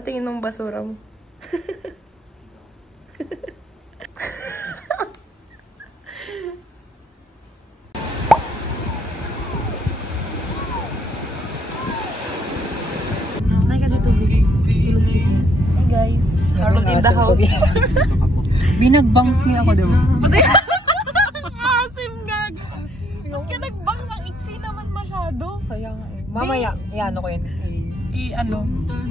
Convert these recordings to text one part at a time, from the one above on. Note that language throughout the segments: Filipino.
Patingin ng basura mo. Ay ka dito, tulog si Sia. Hey guys, Harold in the house. Binag-bounce niya ako daw. Asim gag. Ba't ka nag-bounce? Ang iksi naman masyado. Kaya nga eh. Mamaya, ano ko yun. Ano?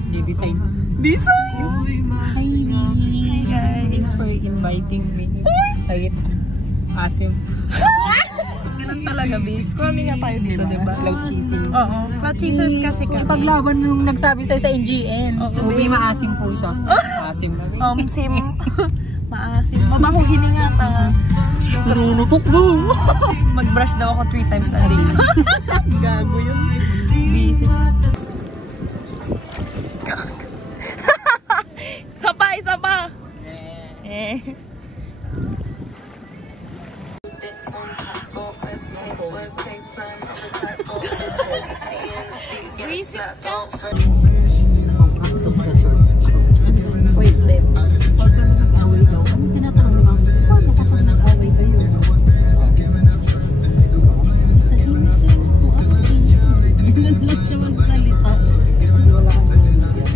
I-design. Design! Hi, Hi guys. Thanks for inviting me. Ay, Asim. Ganun talaga, base. Kami nga tayo dito, diba? Cloud chasing. Oo. Cloud chasers kasi kami. Paglaban yung nagsabi sa'yo sa NGN. Oo. Maasim po siya. Maasim na rin. Sim. Maasim. Mabaho hininga ka. Narunukok mo. Mag-brush daw ako 3 times a day. Gago yun. Busy. Isa pa! Wait, babe. Huwag ka nag-away daw. Ano tinatanong ni Mama? Paano kapag nag-away kayo? Sa himit kayo po ako. Ganun lang siya magsalita. Wala kang nalilibyan.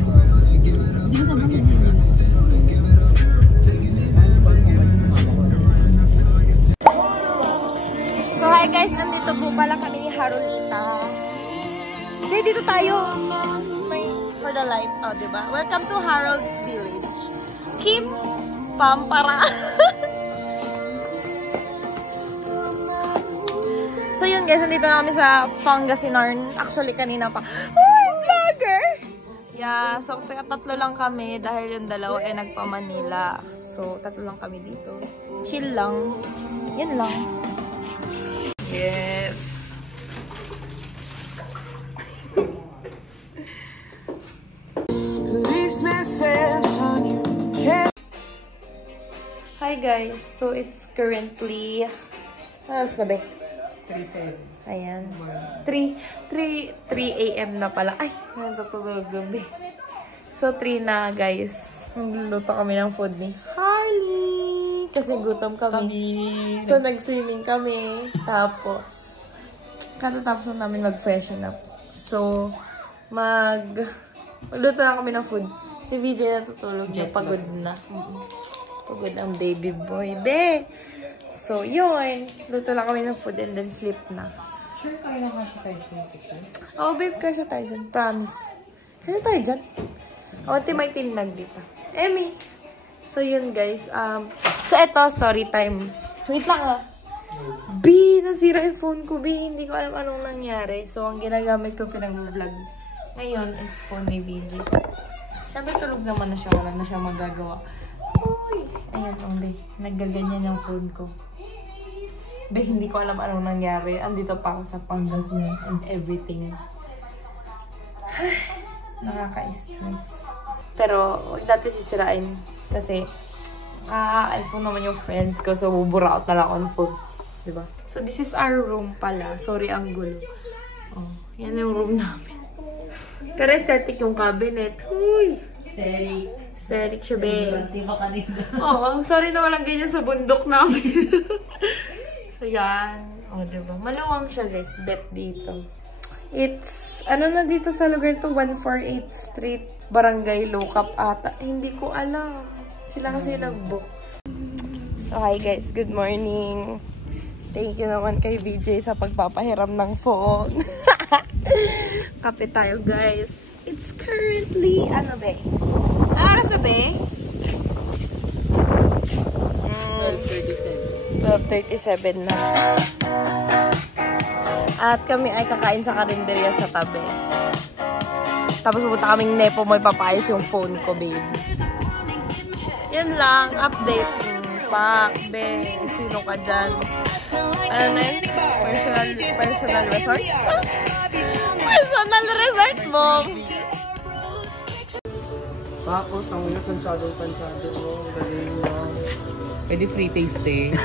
Hindi ko sabihin yun. So hi guys, nandito po pala kami ni Harolita. Okay, dito tayo. May for the light, oh, diba? Welcome to Harold's Village. Kim Pampara. So yun guys, nandito na kami sa Pangasinan. Actually kanina pa. Oh, vlogger! Yeah, so tatlo lang kami dahil yung dalawa ay nagpa-Manila. So tatlo lang kami dito. Chill lang. Yan lang. Yes. Hi guys, so it's currently ano oras na ba? 3-7. Ayan. 3 a.m. na pala. Ay, natutulog gabi. So 3 na guys. Nagluluto kami ng food ni Harley. Kasi gutom kami. So nag-swimming kami. Tapos katatapos na namin mag-freshen up. So magluto na kami ng food. Si VJ natutulog na. Pagod na. Pagod ang baby boy. Be! So yun. Luto na kami ng food and then sleep na. Sure kayo lang kasi tayo siya. Oh babe, kasi tayo dyan. Promise. Kasi tayo dyan. Onti may tinag dito. Emmy! So yun guys. So eto, story time. Wait lang ah. B! Nasira yung phone ko, B. Hindi ko alam anong nangyari. So ang ginagamit ko pinag-vlog ngayon is phone ni VJ. Siyempre tulog naman na siya. Wala na siya magagawa. Uy! Ayan ang B. Naggaganyan yung phone ko. B, hindi ko alam anong nangyari. Andito pa ako sa Pangasinan and everything. Nakaka-stress. Pero huwag natin sisirain. Kasi iPhone naman yung friends ko. So bubura out na lang ako ng phone. Diba? So this is our room pala. Sorry ang gulo. Oh, yan yung room namin. Pero aesthetic yung cabinet. Uy! Aesthetic siya, be. Oo, sorry na walang ganyan sa bundok namin. Ayan. O, diba? Maluwang siya, guys. Bet dito. It's, ano na dito sa lugar to? 148 Street, Barangay Locap ata. Hindi ko alam. Sila kasi nag-book. So, hi guys. Good morning. Thank you naman kay VJ sa pagpapahiram ng phone. Kape tayo, guys. It's currently, ano ba? Oras na ba? 12:37. 12:37 na. At kami ay kakain sa karinderya sa tabi. Tapos pupunta kaming Nepo, may papayos yung phone ko, babe. Yan lang, update. Pak, be, sino ka dyan? Ano na yun? Personal resort? Personal resort mo! Tapos, ang ulit pansyado. Galing mo. Pwede free taste eh.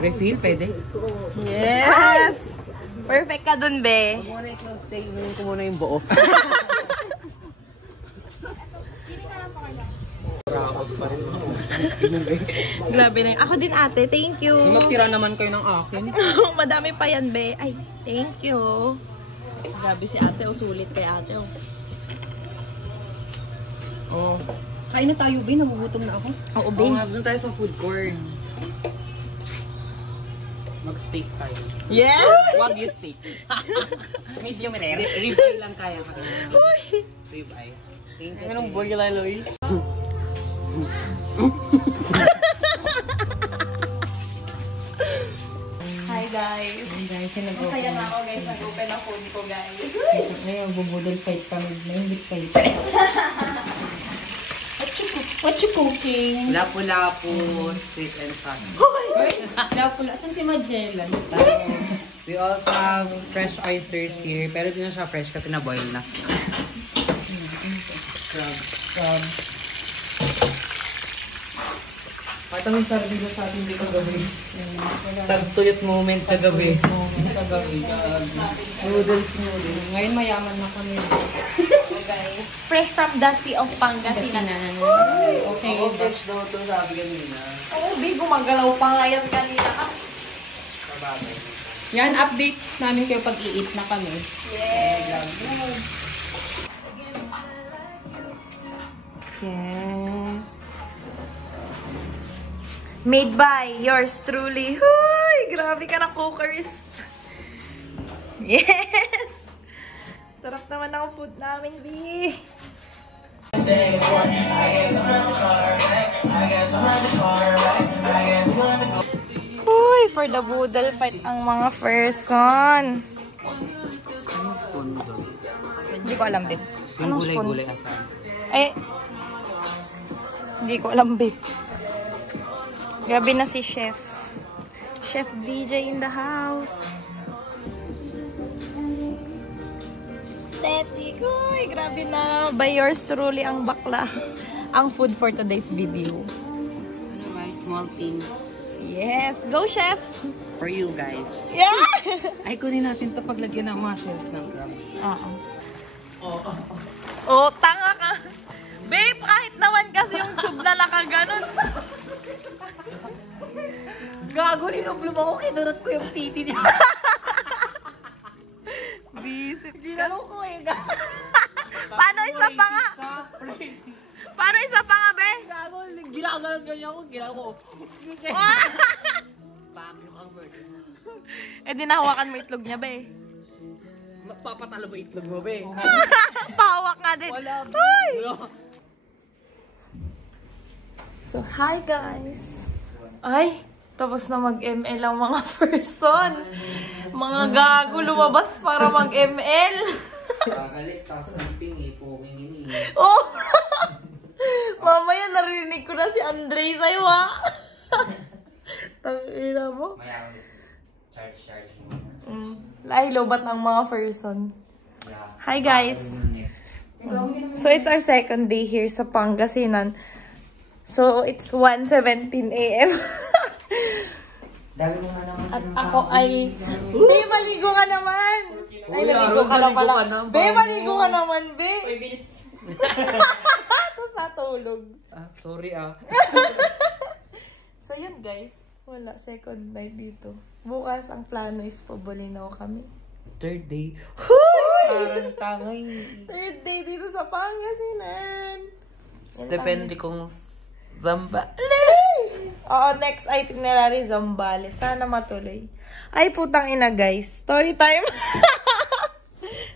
Refill, pwede? Yes! Perfect ka dun, be. Huwag muna i-close taste. Ngayon ko muna yung buo. Grabe na yun. Ako din, ate. Thank you. Magtira naman kayo ng akin. Madami pa yan, be. Ay, thank you. Grabe si ate, sulit kay ate. Oh. Kain na tayo, Be. Nagugutom na ako. Oo, Oo be. nga, doon tayo sa food court. Mag-steak tayo. Yes! Wagyu steak. Medium rare. Ribeye lang kaya ka. Ribeye. Thank you. Anong boy laloy? Hi, guys. Guys, Masaya na ako, guys. Nag-open ang phone ko, guys. Ngayon, bubudol fight kami. Naingit kayo. What you cooking? Lapu-lapu, sweet and fun. Pula. Saan si Magellan? We also have fresh oysters here, pero di na siya fresh kasi na-boil na. Crabs. Pakita mo yung sardina sa atin dito kagabi. Tagtuyot moment kagabi. Noodles. Ngayon mayaman na kami. Guys, fresh from the Sea of Pangasinan. Okay. Oo, fresh daw ito sabi kanina. Oo, be. Gumagalaw pa nga yan kanina. Kabagay. Yan, update namin kayo pag i-eat na kami. Yes. Yes. Made by yours truly. Huy! Grabe ka na, cookerist. Yes! Sarap naman ang food namin, B. Huy! For the boodle fight ang mga person. Hindi ko alam, babe. Yung gulay-gulay asan? Eh, hindi ko alam, babe. Grabe na si Chef. Chef BJ in the house. Aesthetic. Uy, grabe na. By yours truly ang bakla. Ang food for today's video. Ano guys, small things. Yes. Go, Chef! For you guys. Yeah! Ay, kunin natin ito paglagyan ng mga shells ng crab. Oh, tanga ka. Babe, kahit naman kasi yung tube na nakaganon. Gago rin yung bloom ako, kinurot ko yung titi niya. Bisit. Ginano ko eh. Paano isa pa nga? Paano isa pa nga, be? Gago, ginagalan ganyan ako, ginagalan ko. Eh, dinahawakan mo itlog niya, be. Magpapatalo ba itlog mo, be? Pawak nga din. Wala. Uy! So, hi guys! Ay, tapos na mag-ML ang mga person. Mga gago lumabas para mag-ML. Kagalit, taas ng pingi, puking ini. Oh! Mamaya narinig ko na si Andre sa'yo, ha? Tangina mo. Mayroon. Charge mo. Lahi lobat ng mga person. Hi guys! So, it's our second day here sa Pangasinan. So, it's 1:17 AM. Dami mo nga naman. At ako ay... Hindi, maligo ka naman! Ay, maligo ka na pala. Be, maligo ka naman, be! 5 minutes. Tapos natulog. Ah, sorry ah. So, yun guys. Wala, second night dito. Bukas, ang plano is Pobolinaw kami. Third day. Huy! Parang tangay. Third day dito sa Pangasinan. Depende kung Zambales. Oo, next itinerary, Zambales. Sana matuloy. Ay, putang ina guys. Story time.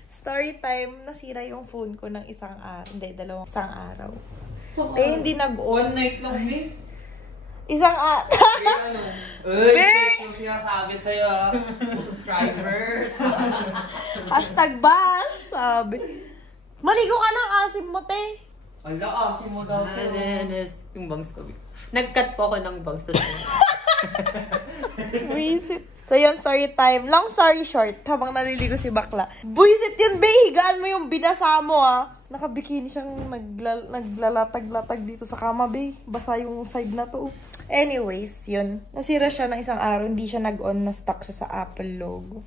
Story time. Nasira yung phone ko ng isang araw. Hindi, isang araw. Eh, hindi nag-on. One night lang, eh. Isang Uy, yung sinasabi sa'yo, subscribers. #bash, sabi. Maligo ka ng asim mo, te. Ala, asim mo daw. Yung bangs ko. Nag-cut po ako ng bangs. Buisit. So yun, story time. Long story short, habang naliligo si bakla. Buisit yun, be. Higaan mo yung binasa mo, ah. Nakabikini siyang naglalatag-latag dito sa kama, be. Basa yung side na to. Anyways, yun. Nasira siya ng isang araw. Hindi siya nag-on na stuck siya sa Apple logo.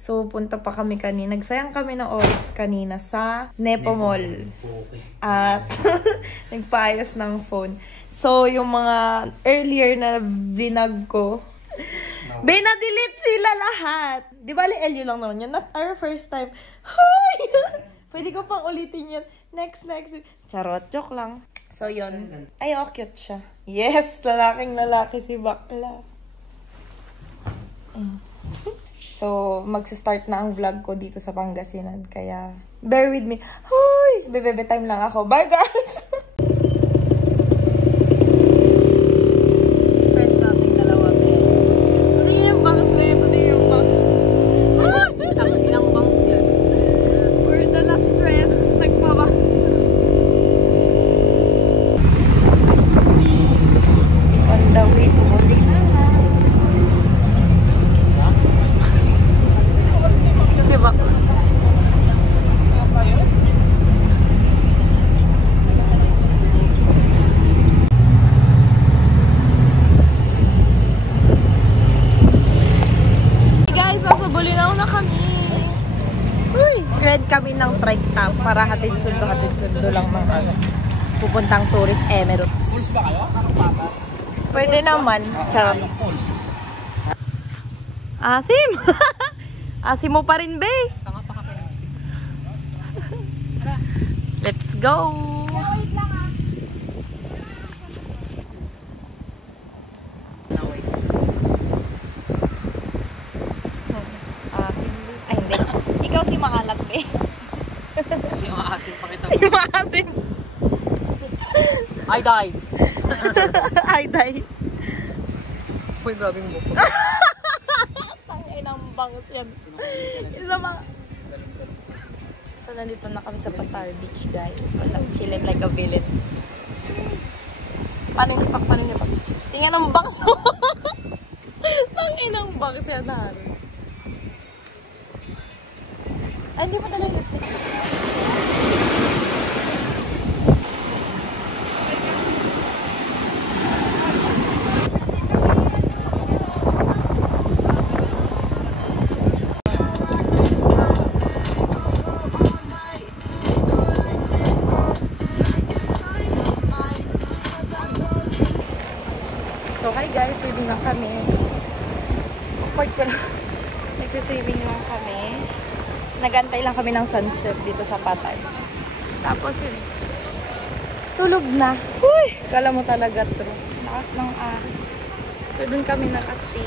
So, punta pa kami kanina. Nagsayang kami ng oras kanina sa Nepo Mall. At nagpaayos ng phone. So, yung mga earlier na vinag ko, na-delete sila lahat. Di ba, LU lang naman yun? Not our first time. Hoy! Pwede ko pang ulitin yun. Next. Charot, joke lang. So, yun. Ay, oh, cute siya. Yes, lalaki si bakla. So, magsa-start na ang vlog ko dito sa Pangasinan. Kaya, bear with me. Hoy! Bebe time lang ako. Bye, guys! Fresh nating dalawa. Ano yung bangs na yun? Ano yung bangs? Ang ilang bangs yan. We're the last stress. Nagpabangs. On the way to Muntingan. Kasi bakla. Red kami ng trike top para hatid-sundo lang mga pupuntang tourist Emirates. Pulse ba kayo? Pwede naman. Charot. Asim! Asim mo pa rin, be. Let's go! Ikaw si maalat, be. Si maasim, pakita mo. Si maasim. I died. I died. Uy, grabing mo. Tangay ng bangs yan. Isa mga... So, nandito na kami sa Patar Beach, guys. Walang chilling like a villain. Paano nipak? Tingnan ng bangs mo. Tangay ng bangs yan, hari. Ay, hindi pa talaga yung lipstick. So, hi guys, swimming lang kami. Awkward ko lang. Nagsiswimming lang kami. Nagantay lang kami ng sunset dito sa Patay. Tapos yun. Tulog na. Uy! Kala mo talaga true. Lakas ng So, dun kami nakastay.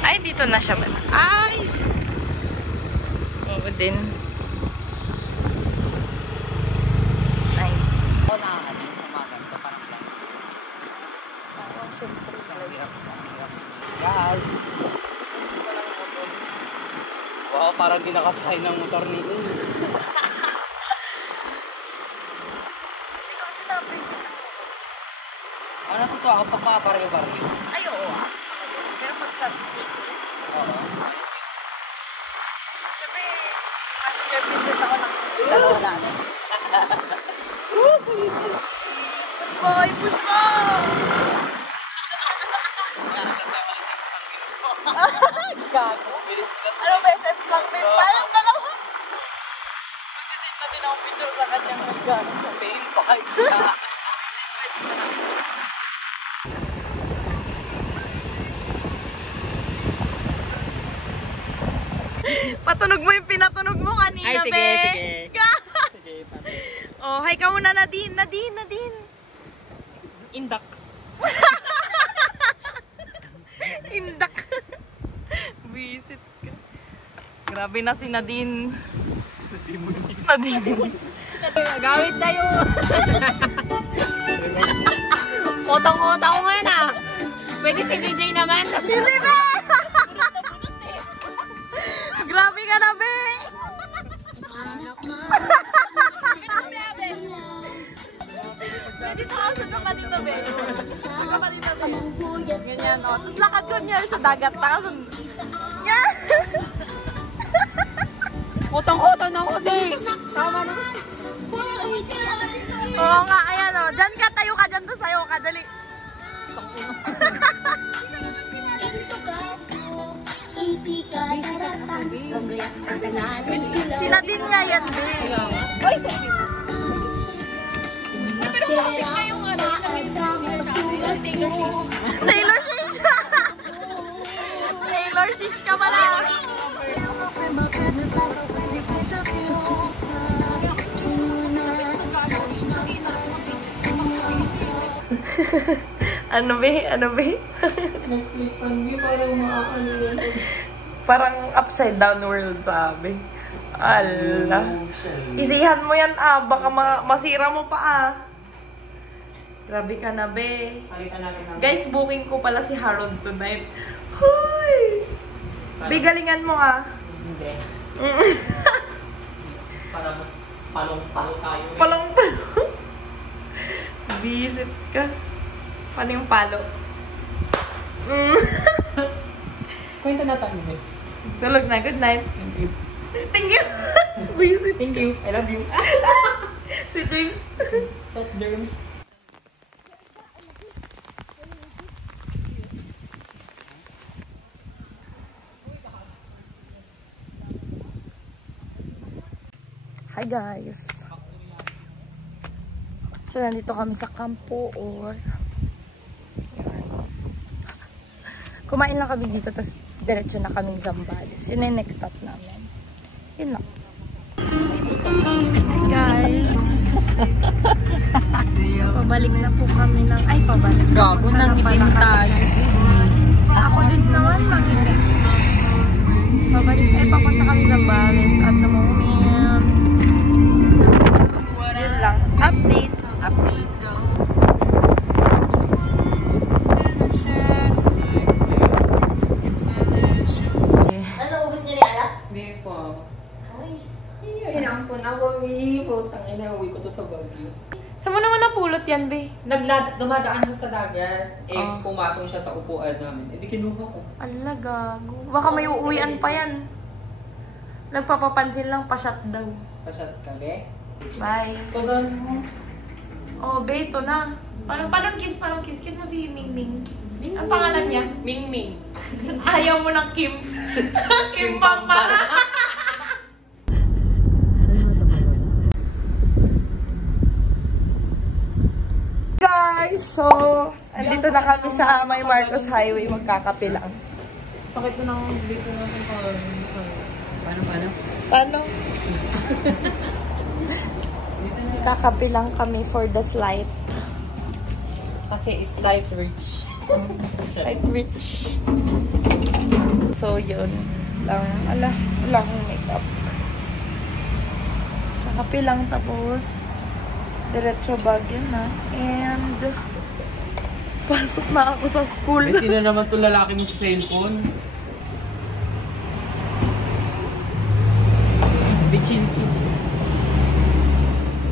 Ay, dito na siya. Ay! Oo din. Nice. Guys. Wow, parang di nakasakay ng motor ni Un. Ano to ako pa baryo-baryo? Ay, oo Pero pag sa Oo. sabi, passenger princess ako ng dalawa natin. Boy, puso! Gago. Ano ba, SF lang din tayong dalawa? Mag-design na din akong picture sa kanyang nagano. Sabihin pa kayo. Patunog mo yung pinatunog mo kanina, Ay, sige, be. sige. Oh, hi ka muna, Nadine. Indak. Indak. Visit ka. Grabe na si Nadine. Nadine. Gamit tayo. Utang-utang ko ngayon ah. Pwede si BJ naman. Hindi ba? Grabe ka na, be! Dito ka sa kapatid na, be. Sa kapatid na, be. Ganyan, o. Tapos lakad ko niya sa dagat. Tapos, yan! Utang-utang ako din. Tama na. Oo nga, ayan o. Diyan ka, tayo ka dyan. Tapos sayo ka, dali. Sila din nga yan, be. Oy, sorry. Pero bakit nga yung ano? Taylor Swift! Taylor Swift ka pala! Ano be? Ano be? Parang upside down world, sabi. Ala. Isihan mo yan, ah. Baka masira mo pa, ah. Grabe ka na, be. Guys, booking ko pala si Harold tonight. Hoy! Be, galingan mo, ah. Hindi. Para mas palong-palo tayo. Palong-palo. Visit ka. Paano yung palo? Kwento na tayo, be. Tulog na. Good night. Thank you. Thank you. Visit. Thank you. I love you. Si James. Set germs. Hi guys. So nandito kami sa Campo or kumain lang kami dito tapos diretso na kaming Zambales. Yun na yung next stop namin. Yun lang. Hi guys. Pabalik na po kami ng pabalik. Gago, nangitim tayo. Ako din naman nangitim. Pabalik papunta kami sa Zambales at the moment. Yun lang. Update. Ano, ubus niya ni Alat? Hindi po. Ay. Inampun ako, we. Putang ina, uwi ko to sa Baguio. Saan mo naman napulot yan, be? Dumadaan mo sa dagat. Pumatong siya sa upuan namin. Di kinuha ko. Ala, gago. Baka may uuwian pa yan. Nagpapapansin lang, pa-shot daw. Pasyat ka, be? Bye. Pagal mo. Oh, be, ito na. Paano kiss? Paano kiss? Kiss mo si Mingming. Ang pangalan niya? Mingming. Ayaw mo ng Kim. Kim Pampara. Guys, so, andito na kami sa May Marcos Highway. Magkakape lang. Sakit ko ng dito na kung paano? Paano? Kakape lang kami for the slight. Kasi is life rich. Slight rich. So, yun. Wala akong makeup. Kakape lang tapos diretso Baguio na. And pasok na ako sa school. May sino naman itong lalaki niyo sa cellphone? Bitchin kiss.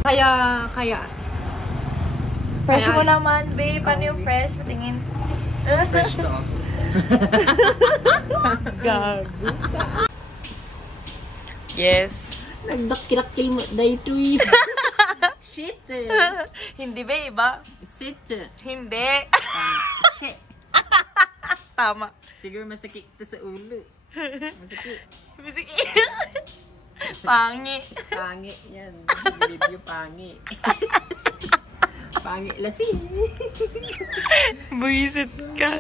Kaya. Fresh mo naman, babe. Paano yung fresh? Patingin. Fresh to. Gago. Yes. Nagdakilakil mo dahito eh. Shit. Hindi ba iba? Sit. Hindi. Shit. Tama. Siguro masakit to sa ulo. Masakit. Pangi. Pangi yan. Video pangi. Pangi lasing. Buisit ka.